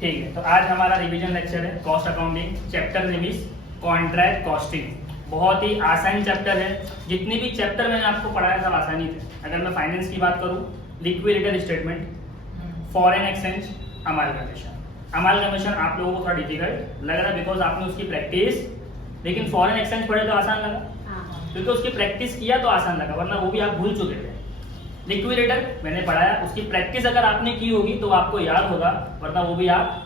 ठीक है, तो आज हमारा रिवीजन लेक्चर है cost accounting, chapter name is contract costing. बहुत ही आसान चैप्टर है, जितने भी चैप्टर मैंने आपको पढ़ाया सब आसानी थे। अगर मैं फाइनेंस की बात करूँ, liquidator statement, foreign exchange, amalgamation आप लोगों को थोड़ा डिफिकल्ट लग रहा है बिकॉज आपने उसकी प्रैक्टिस, लेकिन फॉरेन एक्सचेंज पढ़े तो आसान लगा क्योंकि उसकी प्रैक्टिस किया तो आसान लगा, वरना वो भी आप भूल चुके थे। लिक्विडेटर मैंने पढ़ाया, उसकी प्रैक्टिस अगर आपने की होगी तो आपको याद होगा, वरना वो भी आप।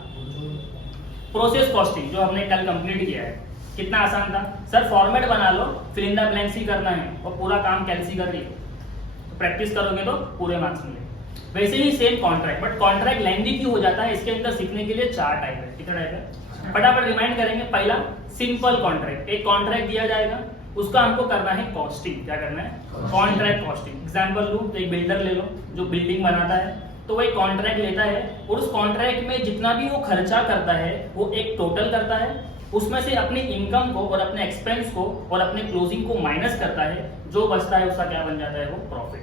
प्रोसेस कॉस्टिंग जो हमने कल कंप्लीट किया है, कितना आसान था सर, फॉर्मेट बना लो, फिल इन द ब्लैंक्स ही करना है और पूरा काम कैलसी कर लिया। तो प्रैक्टिस करोगे तो पूरे मार्क्स मिलेंगे। वैसे ही same contract, but contract lengthy क्यों हो जाता है, इसके अंदर सीखने के लिए 4 टाइप है। कितना टाइप है फटाफट रिमाइंड करेंगे। पहला सिंपल कॉन्ट्रैक्ट, एक कॉन्ट्रैक्ट दिया जाएगा, उसका हमको करना है कॉस्टिंग। क्या करना है? Contract costing. एग्जांपल लूं तो एक बिल्डर ले लो जो बिल्डिंग बनाता है, तो वो एक कॉन्ट्रैक्ट लेता है और उस कॉन्ट्रैक्ट में जितना भी वो खर्चा करता है वो एक टोटल करता है, उसमें से अपनी इनकम को और अपने एक्सपेंस को और अपने क्लोजिंग को माइनस करता है, जो बचता है उसका क्या बन जाता है? वो प्रॉफिट।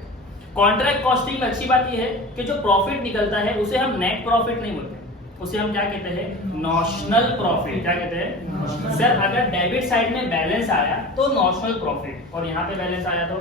कॉन्ट्रैक्ट कॉस्टिंग में अच्छी बात यह है कि जो प्रॉफिट निकलता है उसे हम नेट प्रॉफिट नहीं बोलते, उसे हम क्या कहते हैं? Notional profit. क्या कहते हैं सर? अगर डेबिट साइड में बैलेंस आया तो नॉशनल प्रॉफिट, और यहाँ पे बैलेंस आया तो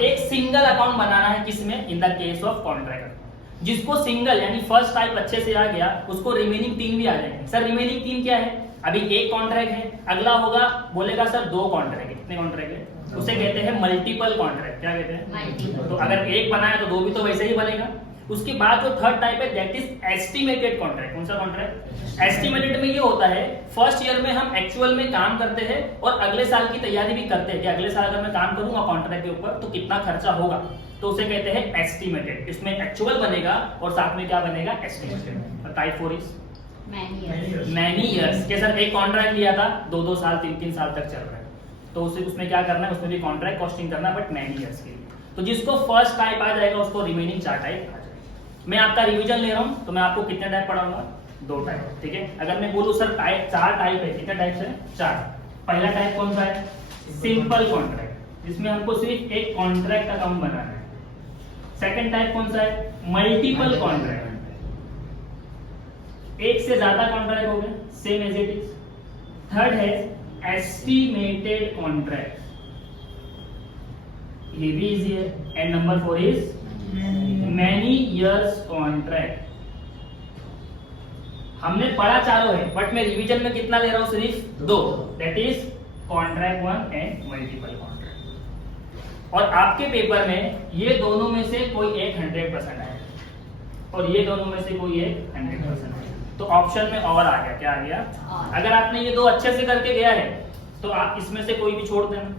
एक सिंगल अकाउंट बनाना है, किसमें? In the case of contract. जिसको सिंगल यानी फर्स्ट टाइप अच्छे से आ गया, उसको रिमेनिंग 3 भी आ जाएंगे। सर रिमेनिंग 3 क्या है? अभी एक कॉन्ट्रैक्ट है, अगला होगा बोलेगा सर 2 कॉन्ट्रैक्ट है। कितने कॉन्ट्रैक्ट है? उसे कहते हैं मल्टीपल कॉन्ट्रैक्ट। क्या कहते हैं? तो अगर एक बनाया तो 2 भी तो वैसे ही बनेगा। उसके बाद जो थर्ड टाइप है दैट इज एस्टिमेटेड कॉन्ट्रैक्ट। कौन सा कॉन्ट्रैक्ट? एस्टिमेटेड में ये होता है फर्स्ट ईयर में हम एक्चुअल में काम करते हैं और अगले साल की तैयारी भी करते हैं कि अगले साल अगर मैं काम करूंगा कॉन्ट्रैक्ट के ऊपर तो कितना खर्चा होगा, तो उसे कहते हैं एस्टिमेटेड। इसमें एक्चुअल बनेगा और साथ में क्या बनेगा? Estimated. Type 4 is many years के सर एक कॉन्ट्रैक्ट लिया था 2-2 साल 3-3 साल तक चल रहा है, तो उसे उसमें क्या करना है? उसमें भी कॉन्ट्रैक्ट कॉस्टिंग करना, बट मैनी ईयर्स के लिए। तो जिसको फर्स्ट टाइप आ जाएगा उसको रिमेनिंग 4 टाइप आ जाएगा। मैं आपका रिवीजन ले रहा हूं तो मैं आपको कितने टाइप पढ़ाऊंगा? 2 टाइप। ठीक है, अगर मैं बोलूं सर टाइप 4 टाइप है, कितने टाइप है? 4। पहला टाइप कौन सा है? सिंपल कॉन्ट्रैक्ट, जिसमें हमको सिर्फ एक कॉन्ट्रैक्ट अकाउंट बनाना है। सेकंड टाइप कौन सा है? मल्टीपल कॉन्ट्रैक्ट, एक से ज्यादा कॉन्ट्रैक्ट हो गए, same as it is. Third है एस्टिमेटेड कॉन्ट्रैक्ट, ये भी इजी है। And number 4 is many years contract. हमने पढ़ा चारों है, बट मैं रिवीजन में कितना ले रहा हूं? सिर्फ 2, that is contract 1 and multiple contract. और आपके पेपर में ये दोनों में से कोई एक 100% आए और ये दोनों में से कोई एक 100% आए, तो ऑप्शन में और आ गया। क्या आ गया? अगर आपने ये 2 अच्छे से करके गया है तो आप इसमें से कोई भी छोड़ देना,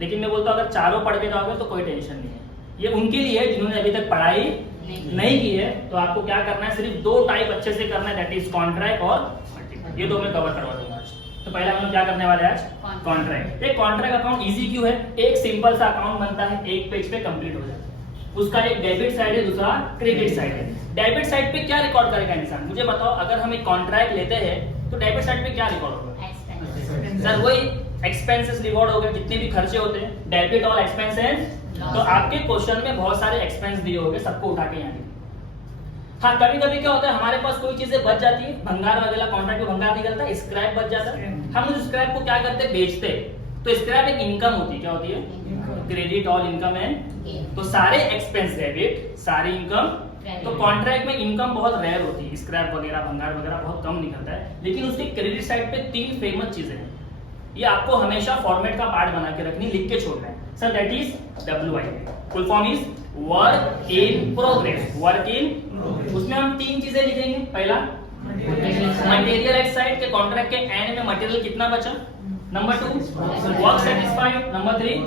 लेकिन मैं बोलता हूं अगर चारों पढ़ के जाओगे तो कोई टेंशन नहीं है। ये उनके लिए है जिन्होंने अभी तक पढ़ाई नहीं की है, तो आपको क्या करना है? सिर्फ 2 टाइप अच्छे से करना है, दैट इज कॉन्ट्रैक्ट और मल्टीपल। ये 2 मैं कवर करवा दूंगा आज। तो पहला हम लोग क्या करने वाले हैं आज? कॉन्ट्रैक्ट। एक कॉन्ट्रैक्ट अकाउंट इजी क्यों है? एक सिंपल सा अकाउंट बनता है, एक पेज पे कंप्लीट हो जाता है। उसका एक डेबिट साइड है, दूसरा क्रेडिट साइड है। डेबिट साइड पे क्या रिकॉर्ड करेगा इंसान? मुझे बताओ, अगर हम एक कॉन्ट्रैक्ट लेते हैं तो डेबिट साइड पे क्या रिकॉर्ड होगा? सर वही एक्सपेंसेस रिकॉर्ड हो गए, जितने भी खर्चे होते हैं, डेबिट और एक्सपेंसेस। तो आपके क्वेश्चन में बहुत सारे एक्सपेंस दिए होंगे, सबको उठा के यहाँ। हाँ, कभी कभी क्या होता है हमारे पास कोई चीजें बच जाती है, भंगार वगैरह, कॉन्ट्रैक्ट में भंगार निकलता है, स्क्रैप बच जाता है, हम उस स्क्रैप को क्या करते हैं? बेचते हैं। तो स्क्रैप एक इनकम होती है। क्या होती है? क्रेडिट और इनकम है। तो सारे एक्सपेंस डेबिट, सारी इनकम। तो कॉन्ट्रैक्ट में इनकम बहुत रेयर होती है, स्क्रैप वगैरह, भंगार वगैरह बहुत कम निकलता है, लेकिन उसके क्रेडिट साइड पे 3 फेमस चीजें हैं। ये आपको हमेशा फॉर्मेट का पार्ट बना के रखनी, लिख के छोड़ना है। Sir that is WIP, full form is work in progress. Work in, उसमें हम 3 चीजें लिखेंगे। पहला मटेरियल एक्स साइड के कॉन्ट्रैक्ट के एंड में मटेरियल कितना बचा। Number 2 work satisfied. Number 3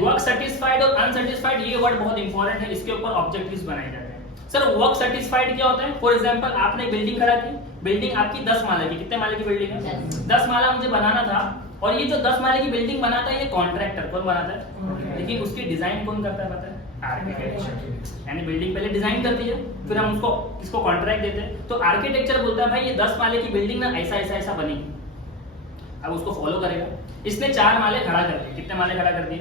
work satisfied और अनसेटिस्फाइड। ये वर्ड बहुत इंपॉर्टेंट है, इसके ऊपर ऑब्जेक्टिव्स बनाए जाते हैं। सर वर्क सेटिस्फाइड क्या होता है? फॉर एग्जांपल आपने बिल्डिंग खड़ा की, बिल्डिंग आपकी 10 माले की। कितने माले की बिल्डिंग है? 10 माला मुझे बनाना था, और ये जो 10 माले की बिल्डिंग बनाता है ये कॉन्ट्रैक्टर। कौन बनाता है? लेकिन उसकी डिजाइन कौन करता है पता है? आर्किटेक्चर। यानी बिल्डिंग पहले डिजाइन करती है, फिर हम उसको किसको कॉन्ट्रैक्ट देते हैं। तो आर्किटेक्चर बोलता है भाई ये 10 माले की बिल्डिंग ना ऐसा ऐसा ऐसा बनेगी, अब उसको फॉलो करेगा। इसने 4 माले खड़ा कर दिए। कितने माले खड़ा कर दिए?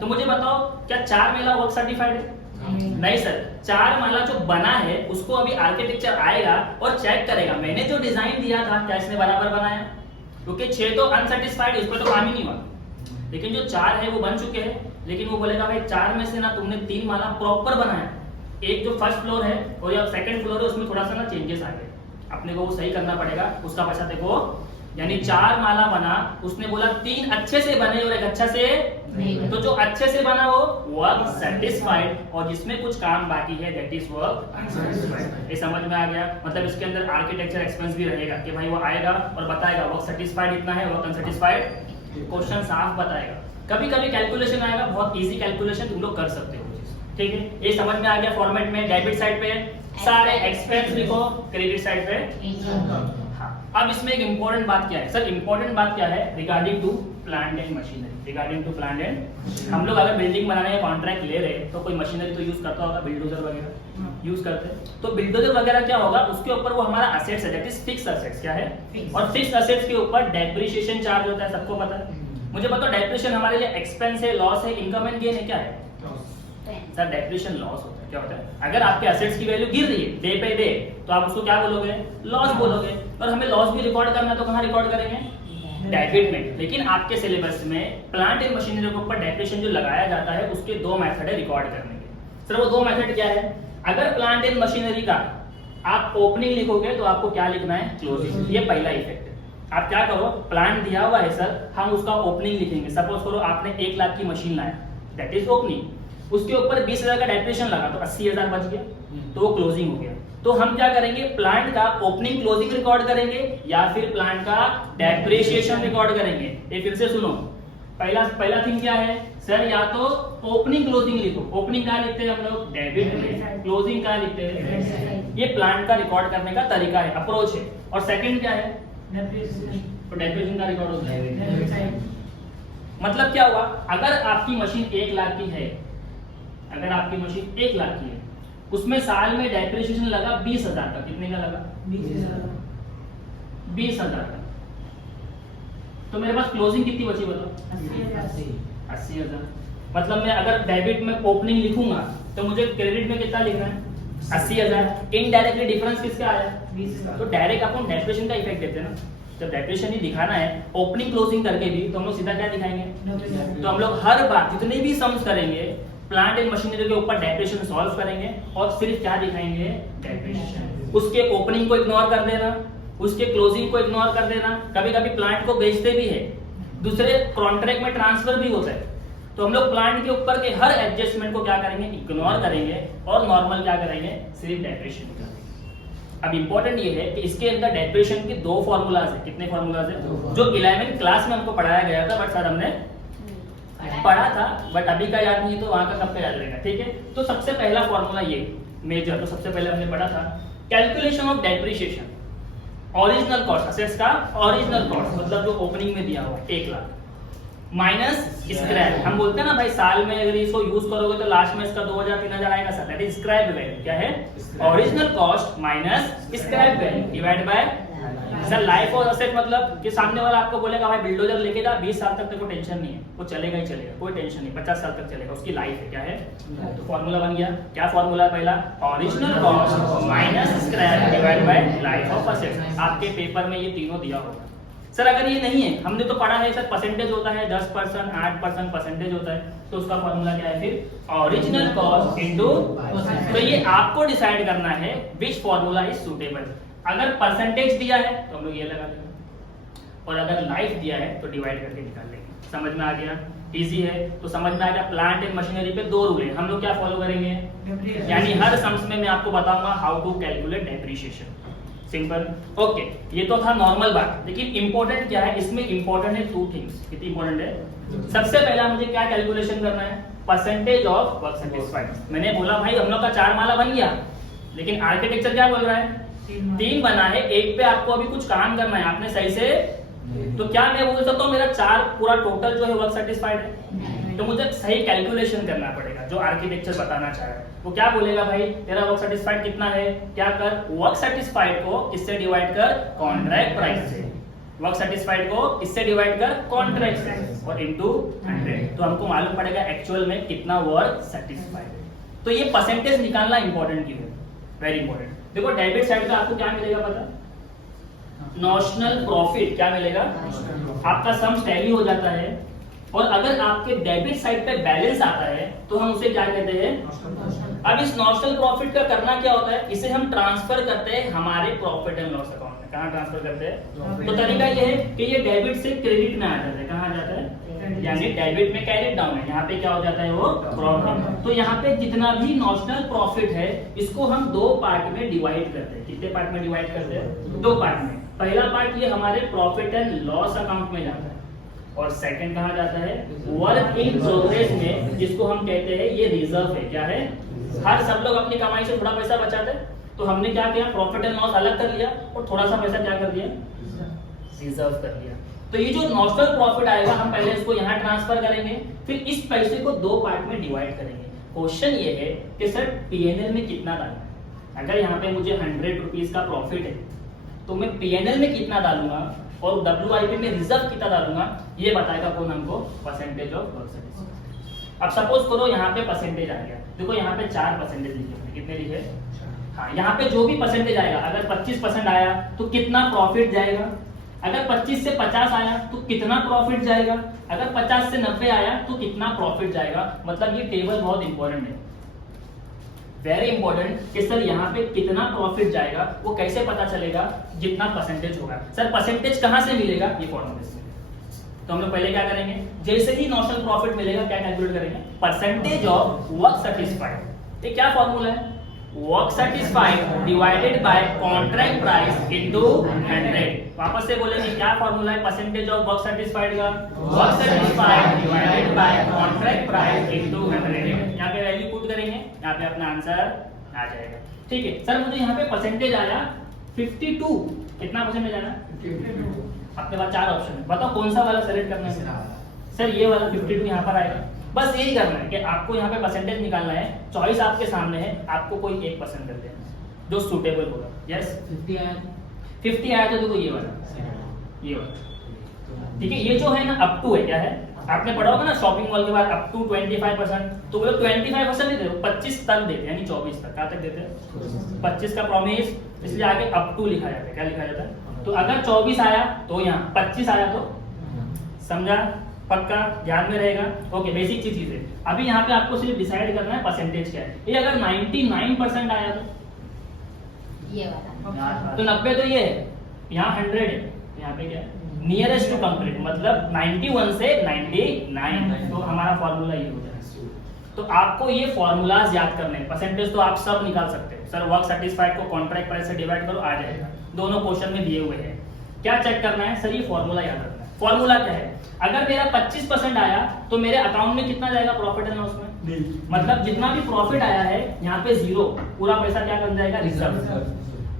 तो मुझे बताओ क्या 4 माला वर्क सर्टिफाइड है? नहीं सर, 4 माला जो बना है उसको अभी आर्किटेक्चर आएगा और चेक करेगा मैंने जो डिजाइन दिया था क्या इसने बराबर बनाया, क्योंकि 6 तो अनसेटिस्फाइड, इस पर तो काम ही नहीं हुआ। लेकिन जो 4 है वो बन चुके हैं, लेकिन वो बोलेगा भाई 4 में से ना तुमने 3 माला प्रॉपर बनाया, एक जो फर्स्ट फ्लोर है और या सेकंड फ्लोर है उसमें थोड़ा सा ना चेंजेस आ गए, अपने को वो सही करना पड़ेगा। उसका बचा देखो, यानी 4 माला बना, उसने बोला 3 अच्छे से बने और एक अच्छा से नहीं। तो जो अच्छे से बना वो वर्क सेटिस्फाइड, और जिसमें कुछ काम बाकी है दैट इज वर्क अनसेटिस्फाइड। ये समझ में आ गया? मतलब इसके अंदर आर्किटेक्चर एक्सपेंस भी रहेगा कि भाई वो आएगा और बताएगा वर्क सेटिस्फाइड इतना है, वर्क अनसेटिस्फाइड क्वेश्चन साफ बताएगा। कभी कभी कैलकुलेशन आएगा, बहुत इजी कैलकुलेशन तुम लोग कर सकते हो, ठीक है। ये समझ में आ गया फॉर्मेट में। डेबिट साइड पे सारे एक्सपेंस लिखो, क्रेडिट साइड पे अब इसमें एक इंपॉर्टेंट बात क्या है सर? इंपॉर्टेंट बात क्या है regarding to plant and machinery. Regarding to plant and, हम लोग अगर बिल्डिंग बनाने का कॉन्ट्रैक्ट ले रहे हैं तो कोई मशीनरी तो यूज करता होगा, बिल्डोजर वगैरह यूज करते हैं। तो बिल्डोजर वगैरह क्या होगा, उसके ऊपर वो हमारा असेट्स है, दैट इज फिक्स असेट्स। क्या है? और फिक्स असेट्स के ऊपर डेप्रिसिएशन चार्ज होता है, सबको पता है। मुझे बताओ डेप्रिसिएशन हमारे लिए एक्सपेंस है, लॉस है, इनकम एंड गेन है, क्या है सर? डेप्रिसिएशन लॉस होता है। क्या होता है? अगर आपके असेट्स की वैल्यू गिर रही है डे बाय डे तो आप उसको क्या बोलोगे? लॉस बोलोगे। और हमें लॉस भी रिकॉर्ड करना है तो कहाँ रिकॉर्ड करेंगे? डेबिट में। लेकिन आपके सिलेबस में प्लांट एंड मशीनरी के ऊपर डेप्रिसिएशन जो लगाया जाता है उसके 2 मेथड है रिकॉर्ड करने के। सर वो 2 मेथड क्या है? अगर प्लांट एंड मशीनरी का आप ओपनिंग लिखोगे तो आपको क्या लिखना है? क्लोजिंग। ये पहला इफेक्ट है। आप क्या करो, प्लांट दिया हुआ है सर, हम उसका ओपनिंग लिखेंगे। सपोज करो आपने 1 लाख की मशीन लाया, दैट इज ओपनिंग। उसके ऊपर 20,000 का डेप्रिसिएशन लगा तो 80,000 बच गया, तो वो क्लोजिंग हो गया। तो हम क्या करेंगे? प्लांट का ओपनिंग क्लोजिंग रिकॉर्ड करेंगे या फिर प्लांट का डेप्रिसिएशन रिकॉर्ड करेंगे। ये फिर से सुनो, पहला थिंग क्या है सर? या तो ओपनिंग क्लोजिंग लिखो। ओपनिंग क्या लिखते हैं हम लोग? डेबिट में। क्लोजिंग क्या लिखते हैं? ये प्लांट का रिकॉर्ड करने का तरीका है, अप्रोच है। और सेकंड क्या है? तो डेप्रिसिएशन का रिकॉर्ड होता है। मतलब क्या हुआ, अगर आपकी मशीन 1 लाख की है, अगर आपकी मशीन 1 लाख की है, उसमें साल में डेप्रिसिएशन लगा 20,000 का। कितने का लगा? 20,000 का। तो मेरे पास क्लोजिंग कितनी बची बताओ? 80,000। मतलब मैं अगर डेबिट में ओपनिंग लिखूंगा तो मुझे क्रेडिट में कितना लिखना है? 80,000। इनडायरेक्टली डिफरेंस किसका आया? 20 का। तो डायरेक्ट अपन डेप्रिसिएशन का इफेक्ट देते हैं ना। जब डेप्रिसिएशन ही दिखाना है ओपनिंग क्लोजिंग करके भी, तो हम लोग सीधा क्या दिखाएंगे? तो हम लोग हर बार जितने भी सम्स करेंगे प्लांट एंड मशीनरी के ऊपर डेप्रिसिएशन सॉल्व करेंगे और सिर्फ क्या दिखाएंगे? डेप्रिसिएशन। उसके ओपनिंग को इग्नोर कर देना, उसके क्लोजिंग को इग्नोर कर देना। कभी कभी प्लांट को बेचते भी है, दूसरे कॉन्ट्रैक्ट में ट्रांसफर भी होता है, तो हम लोग प्लांट के ऊपर के हर एडजस्टमेंट को क्या करेंगे? इग्नोर करेंगे और नॉर्मल क्या करेंगे? सिर्फ डेप्रिसिएशन करेंगे। अब इंपॉर्टेंट ये है कि इसके अंदर डेप्रिसिएशन के 2 फॉर्मूलाज है। कितने फॉर्मूलाज है? जो 11th क्लास में हमको पढ़ाया गया था, बट सर हमने पढ़ा था बट अभी का याद नहीं, तो वहां का कब का याद रहेगा? ठीक है। तो सबसे पहला फॉर्मूला ये मेजर, तो सबसे पहले हमने पढ़ा था calculation of depreciation, original cost, assets का ओरिजिनल कॉस्ट, मतलब जो ओपनिंग में दिया हुआ 1 लाख माइनस स्क्रैप। हम बोलते हैं ना भाई साल में अगर इसको यूज करोगे तो लास्ट में इसका 2,000-3,000 आएगा sir, that is scrap value. क्या है? Original cost minus scrap value divide by sir life of asset. मतलब कि सामने वाला आपको बोलेगा भाई बिल्डोजर लेके जा, 20 साल तक तेरे को टेंशन नहीं है, वो चलेगा ही चलेगा, कोई टेंशन नहीं, 50 साल तक चलेगा, उसकी लाइफ है। क्या है? तो फॉर्मूला बन गया। क्या फॉर्मूला? पहला original cost minus scrap divide by life of asset. आपके पेपर में ये तीनों दिया होगा। सर अगर ये नहीं है, हमने तो पढ़ा है सर परसेंटेज होता है 10%, 8% परसेंटेज होता है, तो उसका फॉर्मूला क्या है फिर? Original cost into. तो ये आपको डिसाइड करना है विच फॉर्मूला इज सुटेबल। अगर परसेंटेज दिया है तो हम लोग ये लगा लेंगे, और अगर लाइफ दिया है तो डिवाइड करके निकाल लेंगे। समझ में आ गया? इजी है। तो समझ में आ गया प्लांट एंड मशीनरी पे 2 रूल है, हम लोग क्या फॉलो करेंगे? यानी हर सम्स में मैं आपको बताऊंगा how to calculate depreciation. Simple. Okay, ये तो था नॉर्मल बात, लेकिन इंपॉर्टेंट क्या है इसमें? इंपॉर्टेंट है 2 थिंग्स। कितनी इंपॉर्टेंट है? सबसे पहला मुझे क्या कैलकुलेशन करना है? Percentage of work satisfied. मैंने बोला भाई हम लोग का 4 माला बन गया, लेकिन आर्किटेक्चर क्या बोल रहा है? 3 बना है, 1 पे आपको अभी कुछ काम करना है, आपने सही से। तो क्या मैं बोल सकता हूँ मेरा 4 पूरा टोटल जो है वर्क सेटिस्फाइड है? तो मुझे सही कैलकुलेशन करना पड़ेगा। जो आर्किटेक्चर बताना चाह रहा है वो क्या बोलेगा? भाई तेरा वर्क सेटिस्फाइड कितना है? क्या कर, वर्क सेटिस्फाइड को किससे डिवाइड कर? कॉन्ट्रैक्ट प्राइस से। वर्क सेटिस्फाइड को किससे डिवाइड कर? कॉन्ट्रैक्ट से, और इनटू 100। तो हमको मालूम पड़ेगा एक्चुअल में कितना वर्क सेटिस्फाइड है। तो ये परसेंटेज निकालना इंपॉर्टेंट क्यों है, वेरी इंपॉर्टेंट। देखो डेबिट साइड पे आपको क्या मिलेगा पता, नॉशनल प्रॉफिट क्या मिलेगा, आपका सम टैली हो जाता है। और अगर आपके डेबिट साइड पे बैलेंस आता है तो हम उसे क्या कहते हैं। अब इस नॉशनल प्रॉफिट का करना क्या होता है, इसे हम ट्रांसफर करते हैं हमारे प्रॉफिट एंड लॉस अकाउंट में। कहाँ ट्रांसफर करते हैं, तो तरीका ये है कि ये डेबिट से क्रेडिट में आ जाता है। कहाँ आ जाता है, यानी डेबिट में कैरेट डाउन है, यहाँ पे क्या हो जाता है वो प्रॉफिट। तो यहाँ पे जितना भी नॉशनल प्रॉफिट है इसको हम दो पार्ट में डिवाइड करते हैं। कितने पार्ट में डिवाइड करते हैं, दो पार्ट में। पहला पार्ट ये हमारे प्रॉफिट एंड लॉस अकाउंट में जाता है और सेकंड कहाँ जाता है, वर्क इन प्रोग्रेस में, जिसको हम कहते हैं ये रिजर्व है। क्या है, हर सब लोग अपनी कमाई से थोड़ा पैसा बचाते हैं, तो हमने क्या किया, प्रॉफिट एंड लॉस अलग कर लिया और थोड़ा सा पैसा क्या कर दिया, रिजर्व कर लिया। तो ये जो नॉशनल प्रॉफिट आएगा हम पहले इसको यहाँ ट्रांसफर करेंगे, फिर इस पैसे को दो पार्ट में डिवाइड करेंगे। क्वेश्चन ये है कि सर पीएनएल में कितना डालना है। अगर यहाँ पे मुझे 100 रुपीज का प्रॉफिट है तो मैं पीएनएल में कितना डालूंगा और WIP में रिजर्व कितना डालूंगा, ये बताएगा कौन हमको, परसेंटेज ऑफ वर्क सर्विस। अब सपोज करो यहाँ पे परसेंटेज आ गया, देखो यहाँ पे 4% लिखे, कितने लिखे, हाँ यहाँ पे जो भी परसेंटेज आएगा, अगर 25% आया तो कितना प्रॉफिट जाएगा, अगर 25 से 50 आया तो कितना प्रॉफिट जाएगा, अगर 50 से 90 आया तो कितना प्रॉफिट जाएगा। मतलब ये टेबल बहुत इंपॉर्टेंट है, वेरी इंपॉर्टेंट, कि सर यहाँ पे कितना प्रॉफिट जाएगा वो कैसे पता चलेगा, जितना परसेंटेज होगा। सर परसेंटेज कहाँ से मिलेगा, ये फॉर्मूले से। तो हम लोग पहले क्या करेंगे, जैसे ही नॉशनल प्रॉफिट मिलेगा क्या कैलकुलेट करेंगे, परसेंटेज ऑफ वर्क सैटिस्फाइड। ये क्या फॉर्मूला है, work satisfied divided by contract price into 100। वापस से बोलेंगे क्या फॉर्मूला है परसेंटेज ऑफ वर्क सैटिस्फाइड का, work satisfied divided by contract price into 100। यहाँ पे वैल्यू पुट करेंगे, यहाँ पे अपना आंसर आ जाएगा। ठीक है सर, मुझे यहाँ पे परसेंटेज आया 52, कितना परसेंटेज आया 52। आपके पास 4 ऑप्शन है, बताओ कौन सा वाला सेलेक्ट करना है। सर ये वाला 52 यहाँ पर आएगा। बस यही करना है कि आपको यहाँ पे परसेंटेज निकालना है, चॉइस आपके सामने है, आपको कोई एक पसंद कर देना जो सूटेबल होगा। यस 50 आया तो देखो ये वाला, ये वाला ठीक है। ये जो है ना अप टू है, क्या है, आपने पढ़ा होगा ना शॉपिंग मॉल के बाद अप टू 25%, तो वो लोग 25% नहीं देते, 25 तक देते, यानी 24 तक। क्या तक देते हैं, 25 का प्रॉमिस, इसलिए आगे अप टू लिखा जाता है। क्या लिखा जाता है, तो अगर 24 आया तो यहाँ 25 आया तो, समझा, पक्का ध्यान में रहेगा। ओके, बेसिक चीज है। अभी यहाँ पे आपको सिर्फ डिसाइड करना है परसेंटेज क्या है। ये अगर 99% आया तो ये वाला, तो 90 तो ये है, यहाँ 100 है, यहाँ पे क्या है, नियरेस्ट टू कंप्लीट, मतलब 91 से 99, तो हमारा फॉर्मूला ये हो जाएगा। तो आपको ये फॉर्मूलाज याद करने हैं। परसेंटेज तो आप सब निकाल सकते हैं, सर वर्क सैटिस्फाइड को कॉन्ट्रैक्ट प्राइस से डिवाइड करो, आ जाएगा, दोनों क्वेश्चन में दिए हुए हैं। क्या चेक करना है, सर ये फॉर्मूला याद रखना है। फॉर्मूला क्या है, अगर मेरा 25% आया तो मेरे अकाउंट में कितना जाएगा, प्रॉफिट एंड लॉस में, मतलब जितना भी प्रॉफिट आया है यहाँ पे 0, पूरा पैसा क्या कर जाएगा, रिजर्व।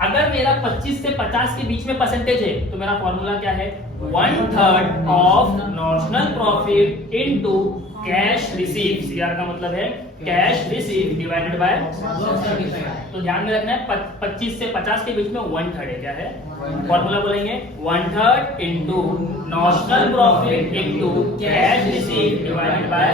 अगर मेरा 25 से 50 के बीच में परसेंटेज है तो मेरा फॉर्मूला क्या है, 1/3 of notional profit into cash receive. CR का मतलब है कैश रिसीव डिवाइडेड बाय, तो ध्यान में रखना है 25 से 50 के बीच में 1/3 है। क्या है, फॉर्मूला बोलेंगे 1/3 into notional profit into cash receive divided by.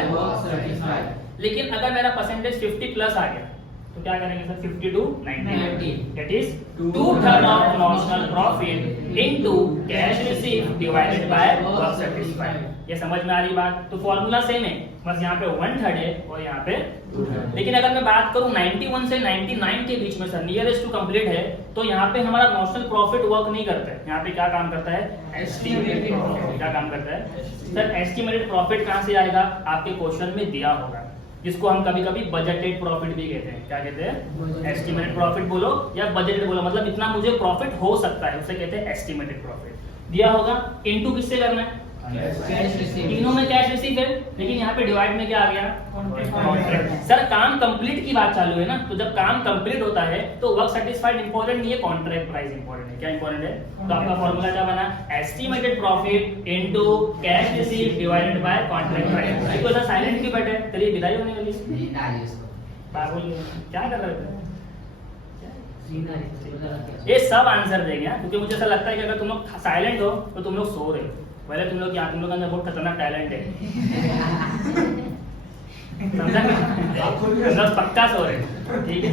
लेकिन अगर मेरा परसेंटेज 50 प्लस आ गया तो क्या करेंगे sir, 52 90, that is 2/3 of notional profit into cash receive divided by work satisfied. ये समझ में आ रही बात। तो फॉर्मूला सेम है, बस यहाँ पे 1/3 है और यहाँ पे 2/3। लेकिन अगर मैं बात करूं 91 से 99 के बीच में सर, नियरेस्ट टू कंप्लीट है, तो यहाँ पे हमारा नॉशनल प्रॉफिट वर्क नहीं करता है। यहाँ पे क्या काम करता है, एस्टिमेटेड प्रॉफिट। क्या काम करता है सर, एस्टिमेटेड प्रॉफिट कहाँ से आएगा, आपके क्वेश्चन में दिया होगा, जिसको हम कभी कभी बजटेड प्रॉफिट भी कहते हैं। क्या कहते हैं, एस्टिमेटेड प्रॉफिट बोलो या बजटेड बोलो, मतलब इतना मुझे प्रॉफिट हो सकता है, उसे कहते हैं एस्टिमेटेड प्रॉफिट। दिया होगा, इनटू किससे करना है, कैश रिसीव। तीनों में कैश रिसीव है, लेकिन यहाँ पे डिवाइड में क्या आ गया, कॉन्ट्रैक्ट। सर काम कंप्लीट की बात चालू है ना, तो जब काम कंप्लीट होता है तो वर्क सैटिस्फाइड इंपॉर्टेंट नहीं है, कॉन्ट्रैक्ट प्राइस इंपॉर्टेंट है। क्या इंपॉर्टेंट है, तो आपका फॉर्मूला क्या बना, estimated profit into cash receive divided by contract price. तो सर साइलेंट क्यों बैठे, तेरी विदाई होने वाली है, क्या कर रहे थे, ये सब आंसर देंगे, क्योंकि मुझे ऐसा लगता है कि अगर तुम लोग साइलेंट हो तो तुम लोग सो रहे हो। पहले तुम लोग के अंदर बहुत खतरनाक टैलेंट है। समझा? मतलब पक्का सो रहे हैं, ठीक है।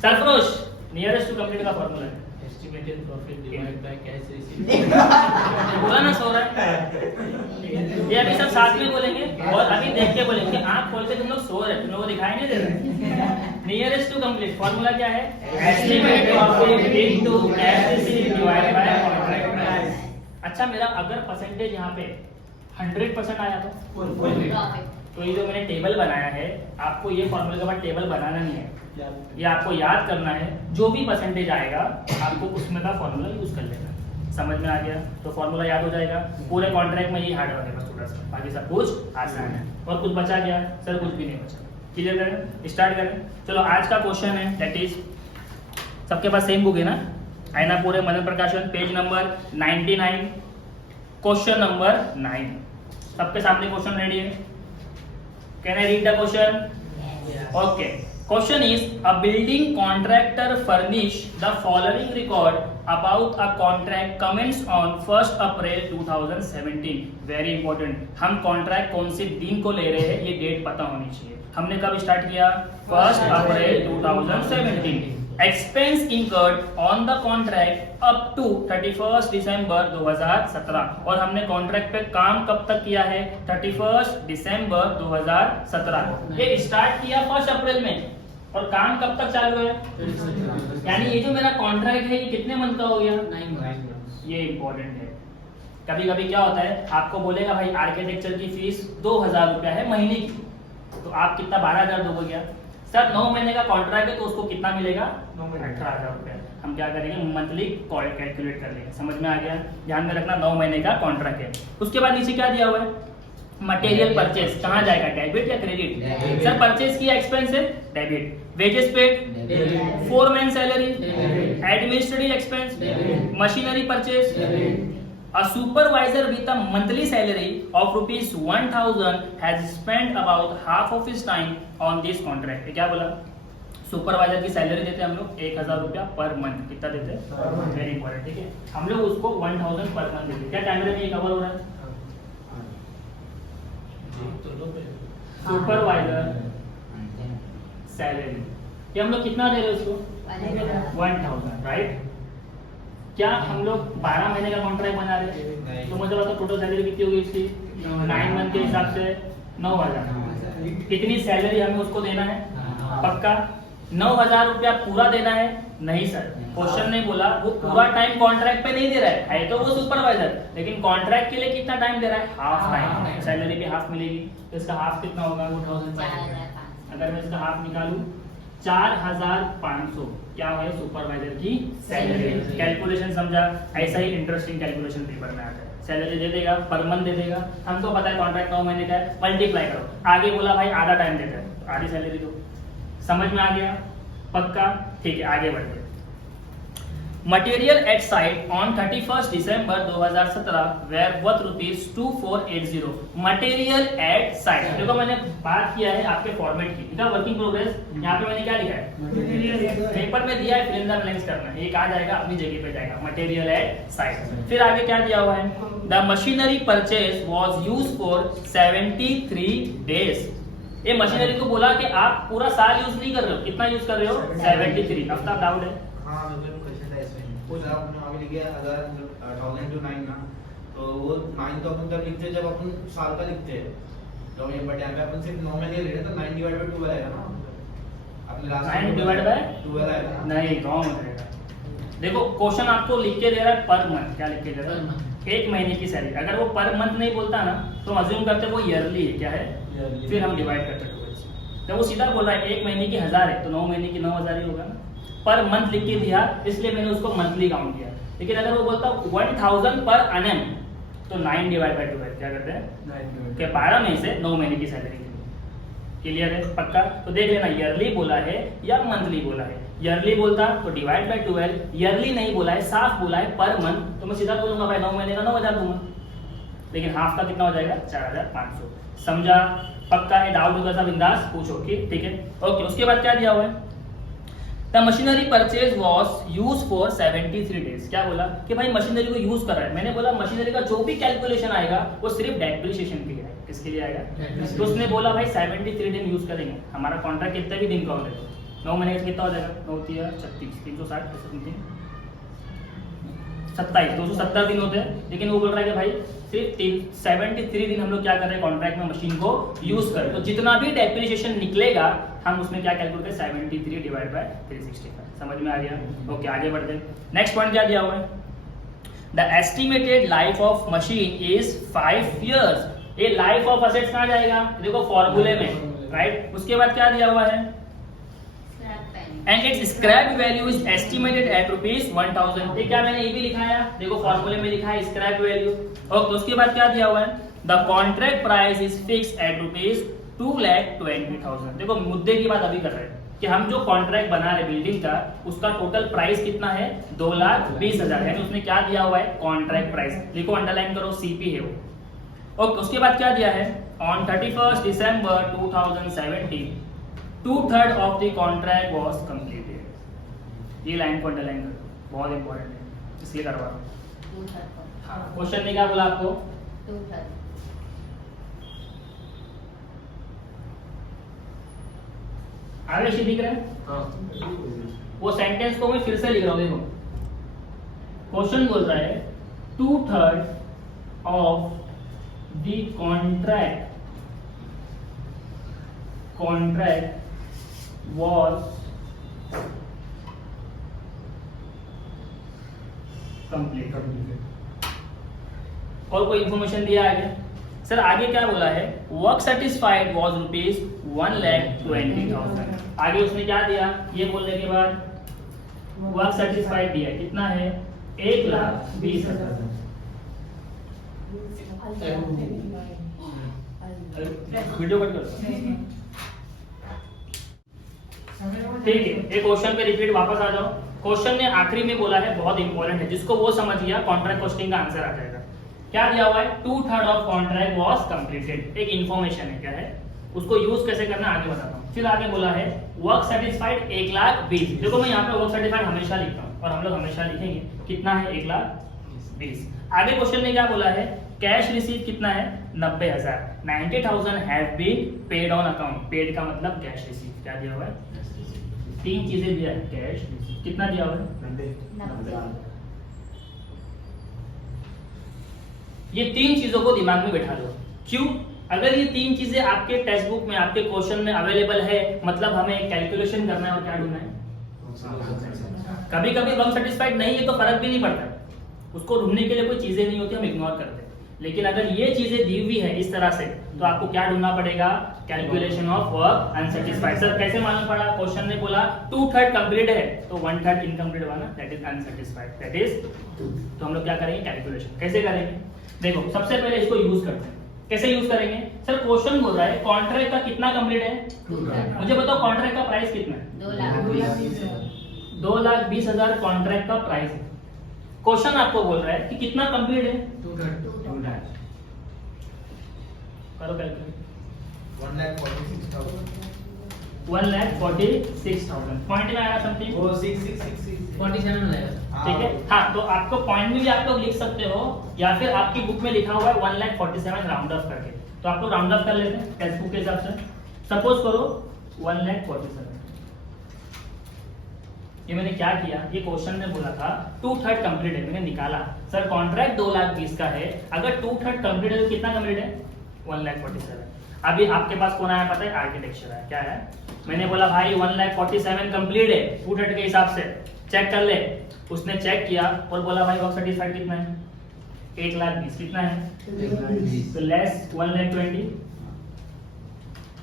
सरफरोश नियरेस्ट टू कंप्लीट का फॉर्मूला है estimated profit divide by cash received. बोला ना सो रहा है। ये अभी सब साथ में बोलेंगे और अभी देख के बोलेंगे, आंख खोल के तुम लोग सो रहे, तुम लोगों को दिखाई नहीं दे रहा। नियरेस्ट टू कंप्लीट फॉर्मूला क्या है? Estimated profit into cash received divided by contract price. अच्छा, मेरा अगर परसेंटेज यहाँ पे 100% आया तो तो ये जो मैंने टेबल बनाया है, आपको ये फॉर्मूले के बाद टेबल बनाना नहीं है, ये आपको याद करना है। जो भी परसेंटेज आएगा आपको उसमें का फॉर्मूला यूज कर लेना। समझ में आ गया? तो फॉर्मूला याद हो जाएगा। पूरे कॉन्ट्रैक्ट में यही हार्ड वर्क है बस थोड़ा सा, बाकी सब कुछ आसान है। और कुछ बचा गया? सर कुछ भी नहीं बचा। क्लियर करें, स्टार्ट करें। चलो आज का क्वेश्चन है, दैट इज, सबके पास सेम बुक है ना? आईना पूरे मनन प्रकाशन, पेज नंबर 99, क्वेश्चन नंबर 9। सबके सामने क्वेश्चन रेडी है? Can I read the question? Okay. Question is, a building contractor furnish the following record about a contract commenced on 1st April 2017. Very important. हम contract कौन से दिन को ले रहे हैं ये डेट पता होनी चाहिए। हमने कब स्टार्ट किया? 1st April 2017. Expense incurred on the contract up to 31st December 2017 और हमने कॉन्ट्रैक्ट पे काम कब तक किया है? 31st December 2017। ये स्टार्ट किया 1 अप्रैल में और काम कब तक चालू है? यानी ये जो मेरा कॉन्ट्रैक्ट है ये कितने मंथ का हो गया? 9 months। ये इंपॉर्टेंट है। कभी कभी क्या होता है, आपको बोलेगा भाई आर्किटेक्चर की फीस 2000 रुपया है महीने की, तो आप कितना 12,000 दोगे क्या? सर 9 महीने का कॉन्ट्रैक्ट है तो उसको कितना मिलेगा? 18,000 रुपया। हम क्या करेंगे? मंथली कैलकुलेट कर लेंगे। समझ में आ गया? ध्यान में रखना 9 महीने का कॉन्ट्रैक्ट है। उसके बाद नीचे क्या दिया हुआ है? मटेरियल परचेस कहाँ जाएगा? डेबिट या क्रेडिट? सर परचेस किया एक्सपेंस है debit, wages paid, foreman salary, administrative expense, machinery purchase. A supervisor with a monthly salary of rupees 1,000 has spent about half of his time on this contract. क्या बोला? Supervisor की salary देते हैं हम लोग 1,000 रुपया पर मंथ। कितना देते हैं? वेरी इंपॉर्टेंट, ठीक है। हम लोग उसको 1,000 पर मंथ देते हैं। क्या कैमरे में ये कवर हो रहा है? सुपरवाइजर सैलरी ये हम लोग कितना दे रहे हैं उसको? 1,000, राइट? क्या हम लोग 12 महीने का कॉन्ट्रैक्ट बना रहे हैं? तो मुझे बताओ टोटल सैलरी कितनी होगी इसकी? 9 मंथ के हिसाब से 9,000। कितनी सैलरी हमें उसको देना है? पक्का 9,000 रुपया पूरा देना है? नहीं सर, क्वेश्चन नहीं बोला। वो पूरा टाइम कॉन्ट्रैक्ट पे नहीं दे रहा है तो वो सुपरवाइजर, लेकिन कॉन्ट्रैक्ट के लिए कितना टाइम दे रहा है? Half time. सैलरी भी हाफ मिलेगी, तो इसका हाफ कितना होगा? 4,500। अगर मैं इसका हाफ निकालूं 4,500 क्या है? सुपरवाइजर की सैलरी। कैलकुलेशन समझा? ऐसा ही इंटरेस्टिंग कैलकुलेशन पेपर में आता है। सैलरी दे देगा, पर मंथ दे देगा। हमको पता है कॉन्ट्रैक्ट 9 महीने का है, मल्टीप्लाई करो। आगे बोला भाई आधा टाइम देता है तो आधी सैलरी दो। समझ में आ गया? पक्का, ठीक है। आगे बढ़ते हैं। Material at site on 31st December 2017 were worth ₹2480। Material at site, देखो मैंने बात किया है आपके फॉर्मेट की, इनका वर्किंग प्रोग्रेस। यहाँ पे मैंने क्या लिखा है? पेपर में दिया है, फिल इन द ब्लैंक्स करना है। ये कहाँ जाएगा? अपनी जगह पे जाएगा, मटेरियल एट साइट। फिर आगे क्या दिया हुआ है? The machinery purchase was used for 73 days. ये मशीनरी को बोला कि आप पूरा साल यूज नहीं कर रहे हो, कितना यूज कर रहे हो? 73। अब तक डाउट है? हाँ, मेरे को क्वेश्चन था इसमें। कुछ आपने अभी लिखा है अगर 1000 to 9 ना, तो वो 9 तो अपन तब लिखते हैं जब अपन साल का लिखते हैं। तो ये बट यहाँ पे अपन सिर्फ 9 महीने ले रहे हैं तो 9 डिवाइड बाय 12 आएगा ना। अपने लास्ट 9 डिवाइड बाय 12 आएगा। नहीं, रॉन्ग रहेगा। देखो क्वेश्चन आपको लिख के दे रहा है पर मंथ। क्या लिख के दे रहा है? 1 महीने की सैलरी। अगर वो पर मंथ नहीं बोलता ना तो अज्यूम करते वो ईयरली है। क्या है? फिर हम डिवाइड करते हैं 12 से। तो वो सीधा बोल रहा है 1 महीने की 1000 है तो 9 महीने की 9,000 ही होगा ना। पर मंथ लिख के दिया इसलिए मैंने उसको मंथली काउंट किया। लेकिन अगर वो बोलता 1000 पर एनम तो 9 डिवाइड बाय 12 क्या करते हैं? कि 12 में से 9 महीने की सैलरी। क्लियर है? पक्का? तो देख लेना ईयरली बोला है या मंथली बोला है। ईयरली बोलता तो डिवाइड बाय 12, ईयरली नहीं बोला है, साफ बोला है पर मंथ, तो मैं सीधा बोलूंगा भाई 9 महीने का 9,000 दूंगा। लेकिन हाफ का कितना हो जाएगा? 4,500। समझा? पक्का है? डाउट होगा सब बिंदास पूछो। ठीक है, ओके। उसके बाद क्या दिया हुआ है? The machinery purchase was use for 73 days. क्या बोला कि भाई मशीनरी को यूज कर रहा है। मैंने बोला मशीनरी का जो भी कैलकुलेशन आएगा वो सिर्फ डेप्रिसिएशन के लिए आएगा। किसके लिए आएगा? तो उसने बोला भाई 73 दिन यूज करेंगे। हमारा कॉन्ट्रैक्ट कितने भी दिन का हो जाएगा, 9 महीने का कितना हो जाएगा? 9 36 360 समथिंग 27 270 दिन होते हैं। लेकिन वो बोल रहा है कि भाई सिर्फ 73 दिन हम लोग क्या कर रहे हैं कॉन्ट्रैक्ट में मशीन को यूज करें। तो जितना भी डेप्रिसिएशन निकलेगा हम उसमें क्या कैलकुलेट करें? 73 डिवाइड बाय 365। समझ में आ गया? ओके, आगे बढ़ते हैं। नेक्स्ट पॉइंट क्या दिया हुआ है? The estimated life of machine is 5 years। ये लाइफ ऑफ असेट्स कहाँ जाएगा? देखो फॉर्मूले में, राइट। उसके बाद क्या दिया हुआ है? And it's scrap value is estimated at ₹1000। ये क्या मैंने ये भी लिखा है, देखो फॉर्मूले में लिखा है स्क्रैप वैल्यू। और उसके बाद क्या दिया हुआ है? The contract price is fix eight ₹2,20,000। देखो मुद्दे की बात अभी कर रहे हैं कि हम जो कॉन्ट्रैक्ट बना रहे बिल्डिंग का उसका टोटल प्राइस कितना है? 2,20,000। यानी उसने क्या दिया हुआ है? Contract price. लिखो, अंडरलाइन करो, सीपी है वो। और उसके बाद क्या दिया है? On 31 December 2017 2/3 of the contract was completed. ये लाइन को अंडरलाइन करो, बहुत इंपॉर्टेंट है, इसलिए करवा रहा हूं। क्वेश्चन ने क्या बोला आपको? आगे से दिख रहा है? वो सेंटेंस को मैं फिर से लिख रहा हूं। देखो क्वेश्चन बोल रहा है 2/3 of the contract was complete। और कोई इंफॉर्मेशन दिया आगे? सर आगे क्या बोला है? Work satisfied was ₹1,20,000। आगे उसने क्या दिया? ये बोलने के बाद वर्क सेटिस्फाइड दिया, कितना है? 1,20,000। वीडियो कट कर, ठीक है। एक क्वेश्चन पे रिपीट वापस आ जाओ। क्वेश्चन ने आखिरी में बोला है, बहुत इंपॉर्टेंट है, जिसको वो समझ गया कॉन्ट्रैक्ट कॉस्टिंग का आंसर आ जाएगा। क्या दिया हुआ है? 2/3 ऑफ कॉन्ट्रैक्ट वाज कंप्लीटेड। एक इंफॉर्मेशन है, क्या है उसको यूज कैसे करना आगे बताता हूँ। फिर आगे बोला है वर्क सेटिस्फाइड 1,20,000। देखो मैं यहाँ पे वर्क सेटिस्फाइड हमेशा लिखता हूँ और हम लोग हमेशा लिखेंगे कितना है? 1,20,000। आगे क्वेश्चन ने क्या बोला है? कैश रिसीव कितना है? 90,000। 90,000 have been paid on account. Paid का मतलब कैश रिसीव। क्या दिया हुआ है? 3 चीजें दिया है। कैश कितना दिया हुआ है? 90। ये 3 चीजों को दिमाग में बैठा लो। क्यों? अगर ये 3 चीजें आपके टेक्स्ट बुक में आपके क्वेश्चन में अवेलेबल है, मतलब हमें कैलकुलेशन करना है और क्या ढूंढना है। कभी कभी वर्क सेटिस्फाइड नहीं है तो फर्क भी नहीं पड़ता, उसको ढूंढने के लिए कोई चीजें नहीं होती, हम इग्नोर करते हैं। लेकिन अगर ये चीजें दी हुई है इस तरह से तो आपको क्या ढूंढना पड़ेगा? Calculation of work unsatisfied. Sir कैसे मालूम पड़ा? क्वेश्चन ने बोला 2/3 कंप्लीट है तो 1/3 इनकम्प्लीट हुआ ना, that is unsatisfied, that is 2। तो हम लोग क्या करेंगे? कैलकुलेशन कैसे करेंगे? देखो सबसे पहले इसको यूज करते हैं। कैसे यूज करेंगे? सर क्वेश्चन बोल रहा है कॉन्ट्रैक्ट का कितना कंप्लीट है? मुझे बताओ कॉन्ट्रैक्ट का प्राइस कितना है? 2,20,000 कॉन्ट्रैक्ट का प्राइस है। क्वेश्चन आपको बोल रहा है कि कितना कंप्लीट है? 2/3। करो कैलकुलेट। 1,46,000। 1,46,000 पॉइंट में आया समथिंग? वो 6,666 47 में आएगा। ठीक है। हाँ, तो आपको पॉइंट में भी आप लोग लिख सकते हो या फिर आपकी बुक में लिखा हुआ है 1,47,000 राउंड ऑफ करके, तो आप लोग राउंड ऑफ कर लेते हैं टेक्स्ट बुक के हिसाब से। सपोज करो 1,47,000। ये मैंने क्या किया? ये क्वेश्चन में बोला था 2/3 कंप्लीट है, मैंने निकाला। सर कॉन्ट्रैक्ट 2,20,000 का है, अगर 2/3 कंप्लीट है तो कितना कंप्लीट है? 1,47,000। अभी आपके पास कौन आया पता है? आर्किटेक्चर आया। क्या है? मैंने बोला भाई 1,47,000 कंप्लीट है 2/3 के हिसाब से, चेक कर ले। उसने चेक किया और बोला भाई वर्क सेटिस्फाइड कितना है? 1,20,000। कितना है? तो लेस 1,20,000।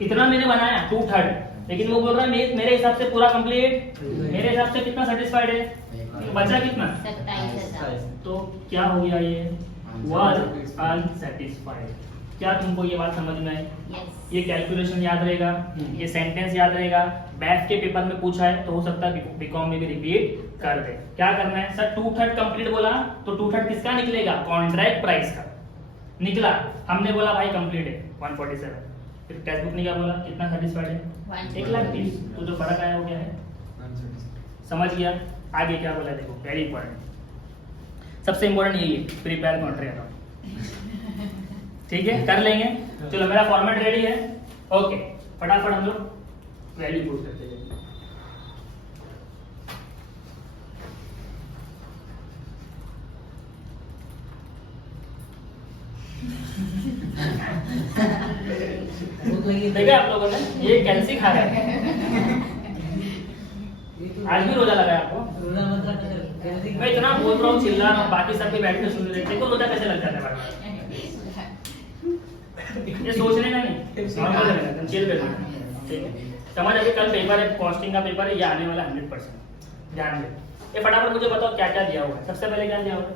इतना मैंने बनाया 2/3, लेकिन वो बोल रहा है मेरे हिसाब से पूरा कंप्लीट। मेरे हिसाब से कितना सेटिस्फाइड है? तो बचा कितना? 27,000। तो क्या हो गया? ये वर्क अनसेटिस्फाइड। क्या तुमको ये बात समझ में आई? यस। ये कैलकुलेशन याद रहेगा, ये सेंटेंस याद रहेगा। बैठ के पेपर में पूछा है तो हो सकता है बीकॉम में भी रिपीट कर दे। क्या करना है? सर 2/3 कंप्लीट बोला तो 2/3 किसका निकलेगा? कॉन्ट्रैक्ट प्राइस का निकला। हमने बोला भाई कंप्लीट है 147। फिर टेक्स्ट बुक ने क्या बोला? कितना सेटिस्फाइड है? 1,20,000। तो जो फर्क आया वो क्या है? समझ गया? आगे क्या बोला देखो, वेरी इंपॉर्टेंट, सबसे इंपॉर्टेंट यही है, प्रिपेयर कॉन्ट्री अकाउंट। ठीक है, कर लेंगे। चलो मेरा फॉर्मेट रेडी है, ओके, फटाफट हम लोग वैल्यू पुट करते हैं। देखा आप लोगों ने, ये कैल्सी खा रहा है। आज भी रोजा लगा है आपको? मैं इतना बोल रहा हूँ, चिल्ला रहा हूँ, बाकी सब भी बैठ के सुन रहे थे, देखो रोजा कैसे लग जाता है बार-बार। ये सोचने का नहीं, नॉर्मल है, चिल बैठना, ठीक है। समझ अभी कल पेपर है, कॉस्टिंग का पेपर है, ये आने वाला 100%, ध्यान दे। ये फटाफट मुझे बताओ क्या क्या दिया हुआ है। सबसे पहले क्या दिया हुआ है?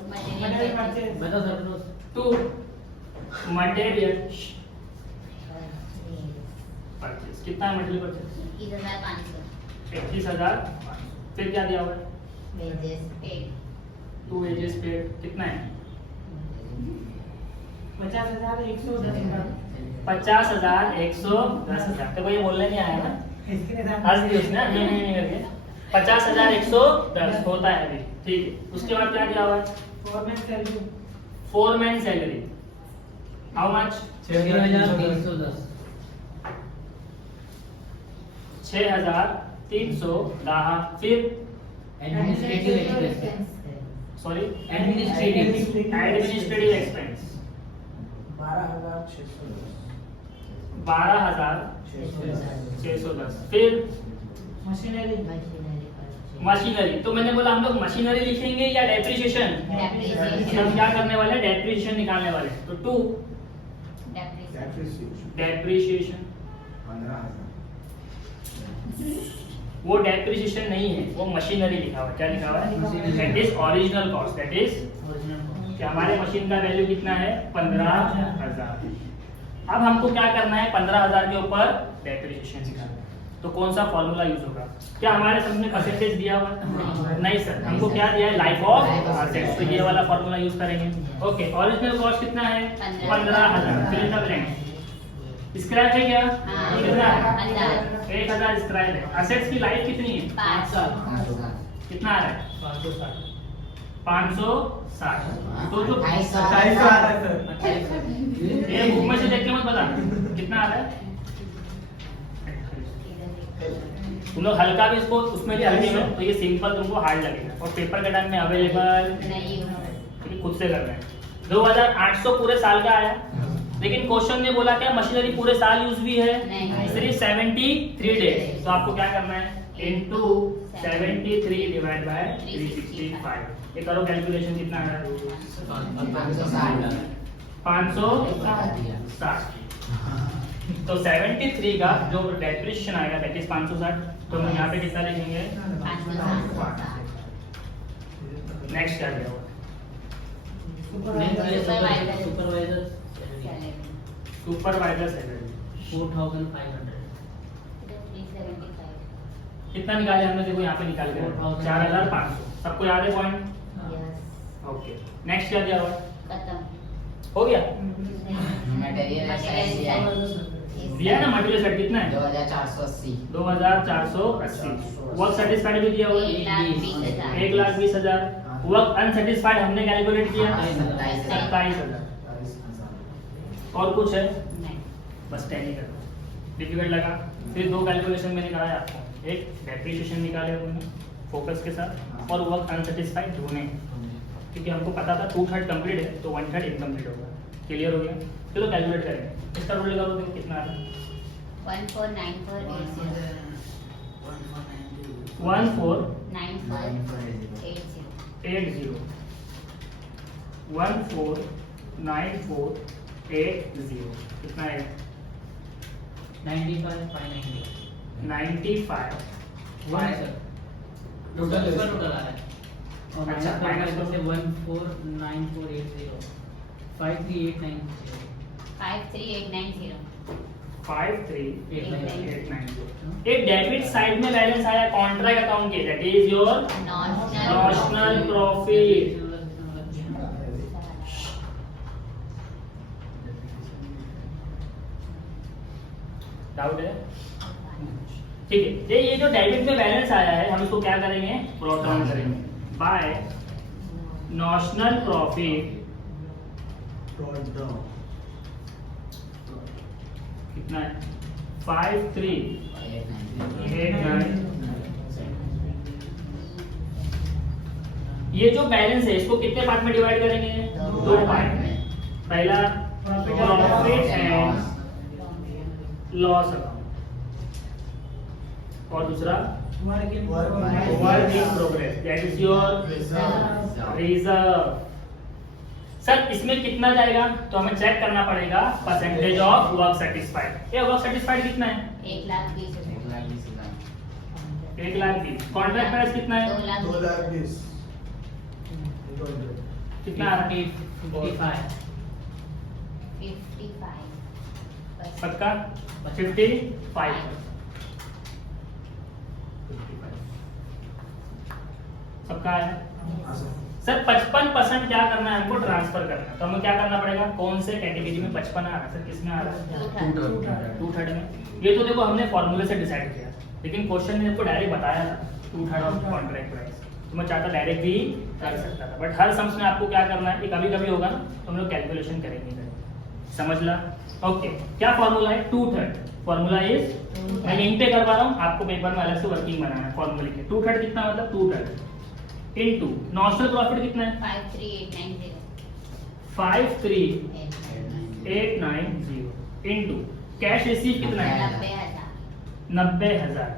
टू मटेरियल परचेज, कितना है मटेरियल परचेज? 21,000। फिर क्या दिया हुआ है? टू वेजेस पेड, कितना है? 50,110,000। तो कोई बोलने नहीं आया ना, आज भी उसने नहीं करके 50,110 होता है अभी, ठीक है। उसके बाद क्या दिया हुआ है? Foreman salary, how much? 6,310। 6,310। फिर administrative expense, sorry, administrative expense 12,610। फिर मशीनरी, तो मैंने बोला हम लोग मशीनरी लिखेंगे या डेप्रिसिएशन? हम क्या करने वाले हैं? डेप्रिसिएशन निकालने वाले हैं। तो टू डेप्रिसिएशन, वो डेप्रिसिएशन नहीं है, वो मशीनरी लिखा हुआ है। क्या लिखा हुआ है? That is original cost, that is कि हमारे मशीन का वैल्यू कितना है? 15,000। अब हमको क्या करना है? 15,000 के ऊपर डेप्रिसिएशन निकालना है। तो कौन सा फॉर्मूला यूज होगा? क्या हमारे समझ में परसेंटेज दिया हुआ है? नहीं सर, हमको क्या दिया है? Life of assets. तो ये वाला फॉर्मूला यूज करेंगे। ओके, ओरिजिनल कॉस्ट कितना है? 15,000। फिर इन द ब्लैंक, स्क्रैप है क्या? कितना है? 1,000 स्क्रैप है। असेट्स की लाइफ कितनी है? 5 साल। कितना आ रहा है? 560। तो जो ये बुक में से देख के मत बता कितना आ रहा है। तुम लोग हल्का भी इसको उसमें भी हल्के में, तो ये सिंपल तुमको हार्ड लगेगा और पेपर के टाइम में अवेलेबल नहीं, खुद से करना है। 2,800 पूरे साल का आया, लेकिन क्वेश्चन ने बोला क्या मशीनरी पूरे साल यूज भी है? सिर्फ 73 डेज। तो आपको क्या करना है? Into 73 divide by 365। ये करो कैलकुलेशन, कितना है? 560। तो 73 का जो डेप्रिसिएशन आएगा दैट इज 560। तो हम यहाँ पे कितना लिखेंगे? 560। नेक्स्ट क्या दिया हुआ? Supervisor salary 4,500। कितना निकाले हमने? देखो यहाँ पे निकाल के 4,500। सबको याद है पॉइंट? ओके, नेक्स्ट क्या दिया हुआ? हो गया? दिया ना मटेरियल सेट कितना है? 2,480। 2,480। वर्क सेटिस्फाइड भी दिया हुआ है 1,20,000। वर्क अनसेटिस्फाइड हमने कैलकुलेट किया 27,000। और कुछ है? बस टैली करना, डिफिकल्ट लगा? फिर दो कैलकुलेशन मैंने कराया आपको, एक डेप्रिसिएशन निकाले हमने फोकस के साथ, और वर्क अनसेटिस्फाइड ढूंढे, क्योंकि हमको पता था 2/3 कंप्लीट है तो 1/3 इनकम्प्लीट होगा। क्लियर हो गया? चलो कैलकुलेट करेंगे। इसका रूल लगा दो, देखो कितना आ रहा है? 149480। 149480। 149480 कितना है? 95,590। 95 टोटल आ रहा है। और अच्छा, माइनस करके 149480 53890। 53890। 53890। एक डेबिट साइड में बैलेंस आया कॉन्ट्रैक्ट अकाउंट के, that is your notional profit. Doubt है? ठीक है। ये जो डेबिट में बैलेंस आया है हम इसको क्या करेंगे, ब्रॉट डाउन करेंगे बाय नॉशनल प्रॉफिट कितना है 5389। ये जो बैलेंस है इसको कितने पार्ट में डिवाइड करेंगे, दो पार्ट में। पहला प्रॉफिट एंड लॉस अकाउंट और दूसरा work in progress, that is your reserve. Sir इसमें कितना जाएगा तो हमें चेक करना पड़ेगा परसेंटेज ऑफ वर्क सेटिस्फाइड। ये वर्क सेटिस्फाइड कितना है 1,20,000 1,20,000। कॉन्ट्रैक्ट प्राइस कितना है 2,20,000 कितना आ रहा है 55 55 सबका 55 सबका है सर 55% क्या करना है हमको ट्रांसफर करना है। तो हमें क्या करना पड़ेगा, कौन से कैटेगरी में 55 आ रहा है सर, किस में आ रहा है 2/3 में। ये तो देखो हमने फॉर्मूले से डिसाइड किया, लेकिन क्वेश्चन ने आपको डायरेक्ट बताया था 2/3 ऑफ कॉन्ट्रैक्ट प्राइस। तो मैं चाहता डायरेक्ट भी कर सकता था, बट हर सम्स में आपको क्या करना है, ये कभी कभी होगा ना तो हम लोग कैलकुलेशन करेंगे। समझ ला, ओके। क्या फॉर्मूला है 2/3। फॉर्मूला इज, मैं यहीं पे करवा रहा हूँ, आपको पेपर में अलग से वर्किंग बनाना है फॉर्मूले के। 2/3 कितना मतलब 2/3 इनटू नॉशनल प्रॉफिट कितना है 53,890 53,890 इनटू कैश रिसीव कितना है 90,000।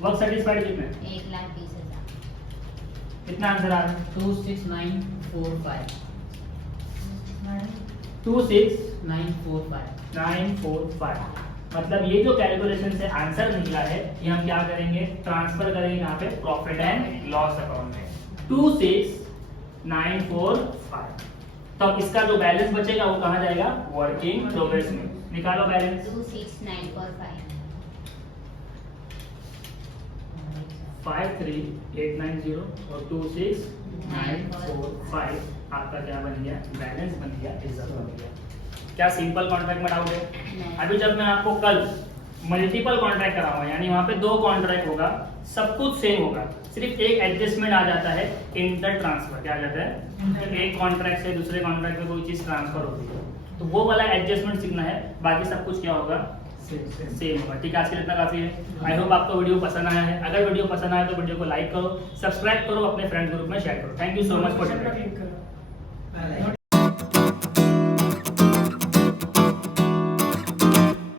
वर्क सेटिस्फाइड कितना है 1,20,000 कितना आंसर आ रहा है 26945 26945। 945 मतलब ये जो कैलकुलेशन से आंसर निकला है ये हम क्या करेंगे, ट्रांसफर करेंगे यहाँ पे प्रॉफिट एंड लॉस अकाउंट में 26945। तो अब इसका जो बैलेंस बचेगा वो कहाँ जाएगा, वर्किंग प्रोग्रेस में। निकालो बैलेंस 26945 53,890 और 26945 आपका क्या बन गया, बैलेंस बन गया, रिजर्व बन गया। क्या सिंपल कॉन्ट्रैक्ट में डाउट है? अभी जब मैं आपको कल मल्टीपल कॉन्ट्रैक्ट कराऊंगा, यानी वहां पे 2 कॉन्ट्रैक्ट होगा, सब कुछ सेम होगा, सिर्फ एक एडजस्टमेंट आ जाता है इंटर ट्रांसफर। क्या आ जाता है, एक कॉन्ट्रैक्ट से दूसरे कॉन्ट्रैक्ट में कोई चीज ट्रांसफर होती है तो वो वाला एडजस्टमेंट सीखना है, बाकी सब कुछ क्या होगा, सेम होगा। ठीक है, आज के लिए इतना काफी है। आई होप आपको वीडियो पसंद आया है। अगर वीडियो पसंद आया तो वीडियो को लाइक करो, सब्सक्राइब करो, अपने फ्रेंड ग्रुप में शेयर करो। Thank you so much for